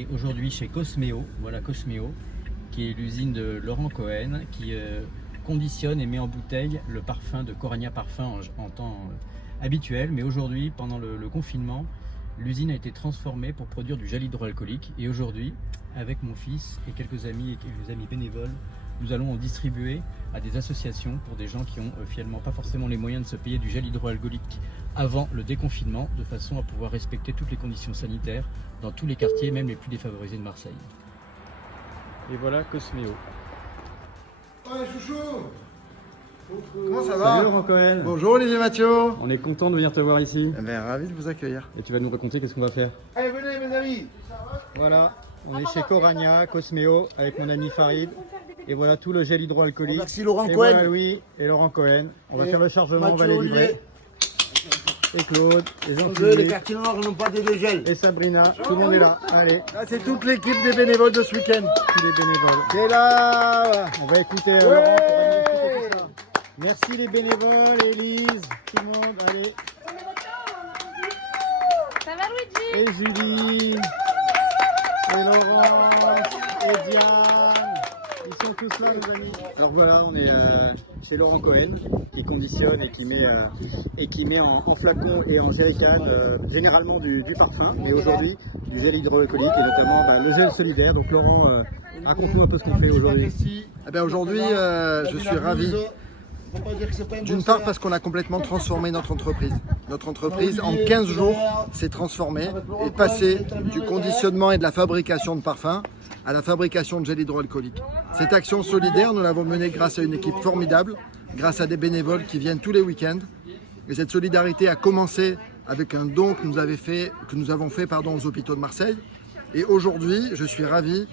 est aujourd'hui chez Cosméo, voilà Cosméo, qui est l'usine de Laurent Cohen, qui conditionne et met en bouteille le parfum de Coragna Parfum en temps habituel. Mais aujourd'hui, pendant le confinement, l'usine a été transformée pour produire du gel hydroalcoolique. Et aujourd'hui, avec mon fils et quelques amis bénévoles, nous allons en distribuer à des associations pour des gens qui ont finalement pas forcément les moyens de se payer du gel hydroalcoolique avant le déconfinement, de façon à pouvoir respecter toutes les conditions sanitaires dans tous les quartiers, même les plus défavorisés de Marseille. Et voilà Cosméo. Ouais, chouchou! Comment ça va? Salut Laurent Cohen. Bonjour Olivier Mathieu. On est content de venir te voir ici. Ravi de vous accueillir. Et tu vas nous raconter qu'est-ce qu'on va faire. Allez, venez mes amis. Voilà, on est chez Coragna, Cosméo, avec mon ami Farid. Et voilà tout le gel hydroalcoolique. Merci Laurent et Cohen. Voilà Louis et Laurent Cohen. On va faire le chargement, Mathieu, on va les livrer. Olivier. Et Claude, et Les Jean-Philippe, quartiers noirs n'ont pas de gel. et Sabrina, tout le monde est là. Allez, Là, c'est toute l'équipe des bénévoles de ce week-end. tous les bénévoles. C'est là. On va écouter Laurent qui va nous expliquer tout ça. Merci les bénévoles, Élise, tout le monde, allez. Ça va Luigi? Et Julie, et Laurent, et Diane, ils sont tous là nos amis. Alors voilà, on est chez Laurent Cohen, qui conditionne et qui met en flacon et en jerrycan généralement du parfum, mais aujourd'hui du gel hydroalcoolique et notamment le gel solidaire. Donc Laurent, raconte-nous un peu ce qu'on fait aujourd'hui. Aujourd'hui, je suis ravi. D'une part parce qu'on a complètement transformé notre entreprise. Notre entreprise, en 15 jours, s'est transformée et passée du conditionnement et de la fabrication de parfums à la fabrication de gel hydroalcoolique. Cette action solidaire, nous l'avons menée grâce à une équipe formidable, grâce à des bénévoles qui viennent tous les week-ends. Et cette solidarité a commencé avec un don que nous avons fait aux hôpitaux de Marseille. Et aujourd'hui, je suis ravi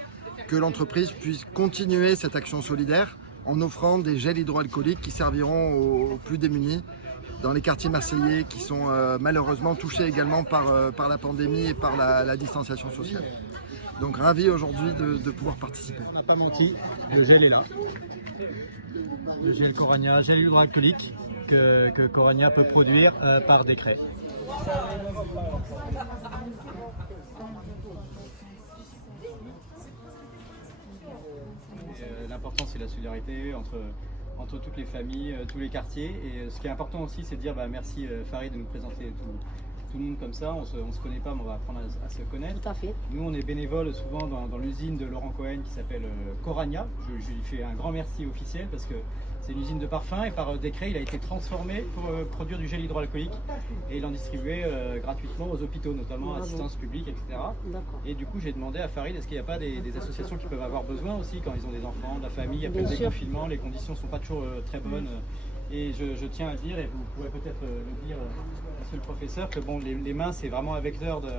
que l'entreprise puisse continuer cette action solidaire en offrant des gels hydroalcooliques qui serviront aux plus démunis dans les quartiers marseillais qui sont malheureusement touchés également par la pandémie et par la distanciation sociale. Donc ravi aujourd'hui de pouvoir participer. On n'a pas menti, le gel est là. Le gel Coragna, gel hydroalcoolique que Coragna peut produire par décret. L'important c'est la solidarité entre toutes les familles, tous les quartiers. Et ce qui est important aussi, c'est de dire merci Farid de nous présenter tout le monde comme ça. On se connaît pas, mais on va apprendre à se connaître. Tout à fait. Nous, on est bénévoles souvent dans l'usine de Laurent Cohen qui s'appelle Coragna. Je lui fais un grand merci officiel parce que c'est une usine de parfum et par décret, il a été transformé pour produire du gel hydroalcoolique et il en distribuait gratuitement aux hôpitaux, notamment assistance publique, etc. Et du coup, j'ai demandé à Farid, est-ce qu'il n'y a pas des associations qui peuvent avoir besoin aussi quand ils ont des enfants, de la famille, après le déconfinement, les conditions ne sont pas toujours très bonnes. Et je tiens à dire, et vous pourrez peut-être le dire, monsieur le professeur, que bon, les mains, c'est vraiment un vecteur de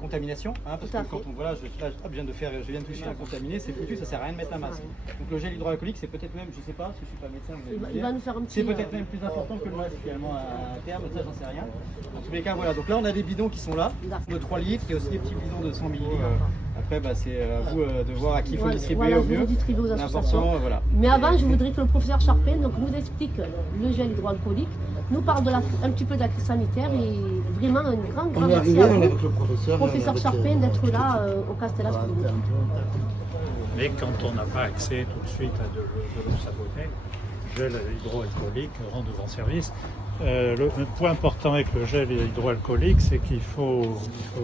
contamination, parce que quand on je viens de toucher un contaminé, c'est foutu, ça sert à rien de mettre un masque. Donc le gel hydroalcoolique, c'est peut-être même, je sais pas, si je suis pas médecin, il va nous faire un petit. c'est peut-être même plus important que le masque finalement à terme, ça j'en sais rien. En tous les cas, voilà. Donc là, on a des bidons qui sont là, de 3 litres, il y a aussi des petits bidons de 100 millilitres. Après, c'est à vous de voir à qui il faut distribuer au mieux. Distribuer aux associations. Mais avant, je voudrais que le professeur Charpin nous explique le gel hydroalcoolique, nous parle un petit peu de la crise sanitaire et vraiment un grand merci à vous, professeur Charpin, d'être là au Castellas. Mais quand on n'a pas accès tout de suite à de l'eau savonnée, gel hydroalcoolique rend de bons services. Le point important avec le gel hydroalcoolique, c'est qu'il faut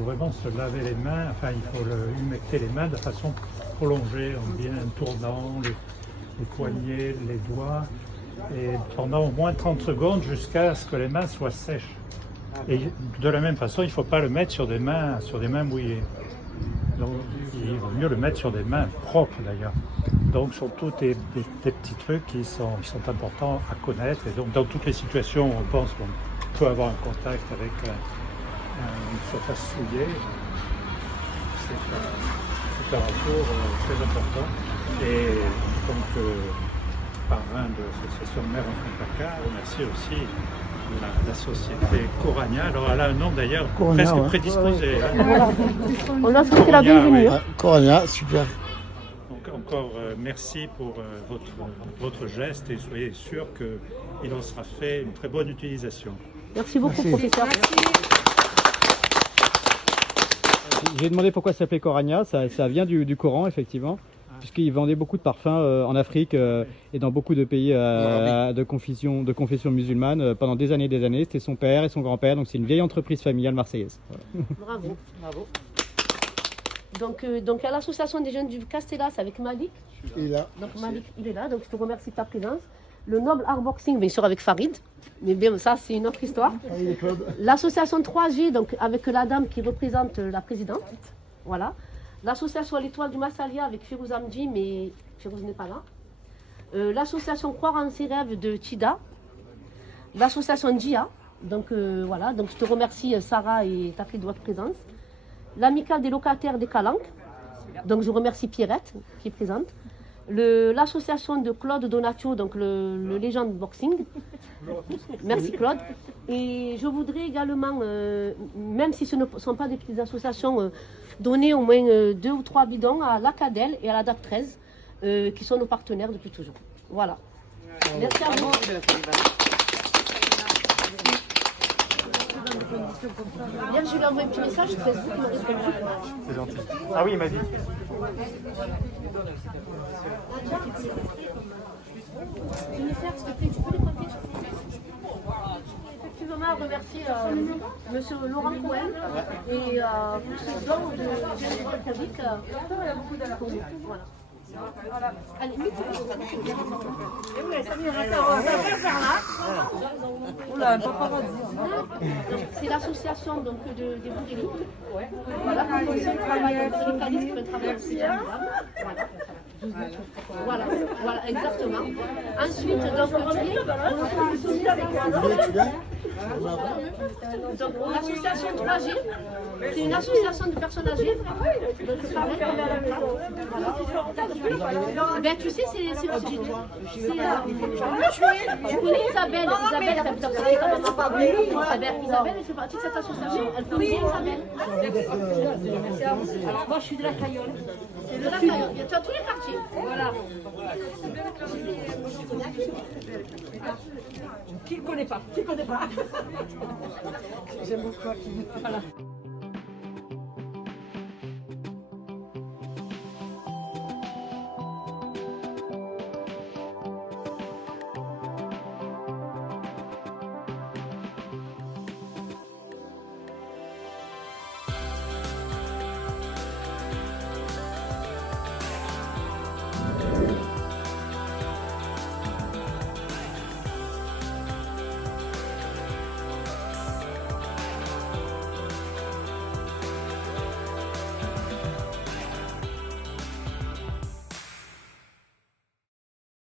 vraiment se laver les mains, il faut humecter les mains de façon prolongée, en bien tournant les poignets, les doigts, et pendant au moins 30 secondes jusqu'à ce que les mains soient sèches. Et de la même façon, il ne faut pas le mettre sur des mains mouillées. Donc, il vaut mieux le mettre sur des mains propres d'ailleurs. Donc, ce sont tous des petits trucs qui sont importants à connaître. Et donc, dans toutes les situations où on pense qu'on peut avoir un contact avec une surface souillée, c'est un retour très important. Et donc, parrain de l'association Mère Enfant Placard, merci aussi la société Coragna. Alors elle a un nom d'ailleurs presque prédisposé. Voilà. On a souhaité la bienvenue. Coragna, super. Donc encore merci pour votre geste et soyez sûr qu'il en sera fait une très bonne utilisation. Merci beaucoup, professeur. Merci. j'ai demandé pourquoi ça s'appelait Coragna. Ça vient du Coran, effectivement, puisqu'il vendait beaucoup de parfums en Afrique et dans beaucoup de pays de confession musulmane pendant des années. C'était son père et son grand-père, donc c'est une vieille entreprise familiale marseillaise. Voilà. Bravo, bravo. Donc à l'association des jeunes du Castellas avec Malik. Il est là. Donc Malik, il est là, donc je te remercie de ta présence. Le Noble Art Boxing, bien sûr avec Farid, mais bien ça c'est une autre histoire. L'association 3G, donc avec la dame qui représente la présidente. Voilà. L'association L'Étoile du Massalia avec Firouz Amdi, mais Firouz n'est pas là. L'association Croire en ses rêves de Tida. L'association Dia. Donc voilà, donc je te remercie Sarah et ta fille de votre présence. L'amicale des locataires des Calanques. Donc je remercie Pierrette qui est présente. L'association de Claude Donatio, donc le Légende Boxing. Merci Claude. Et je voudrais également, même si ce ne sont pas des petites associations, donner au moins 2 ou 3 bidons à l'Acadel et à la DAP 13, qui sont nos partenaires depuis toujours. Voilà. Merci à vous. Hier, je lui ai envoyé un petit message sur Facebook, il m'a répondu. C'est gentil. Ah oui, il m'a dit. Effectivement, remercier monsieur Laurent Cohen et pour ce don de général public. Voilà. Allez, c'est l'association donc des Bourguignons. Voilà, qui aussi travaille avec les cadistes qui veulent travailler aussi. Voilà, exactement. Ensuite, donc l'association 3G, c'est une association de personnes âgées. Donc pareil, ben, tu sais, c'est petit. Tu connais Isabelle, elle fait Isabelle, elle fait partie de cette association. Elle connaît bien Isabelle. Moi, je suis de la Cayolle. C'est de la Cayolle. Tu as tous les quartiers. Voilà. Qui ne connaît pas? J'aime beaucoup. Voilà.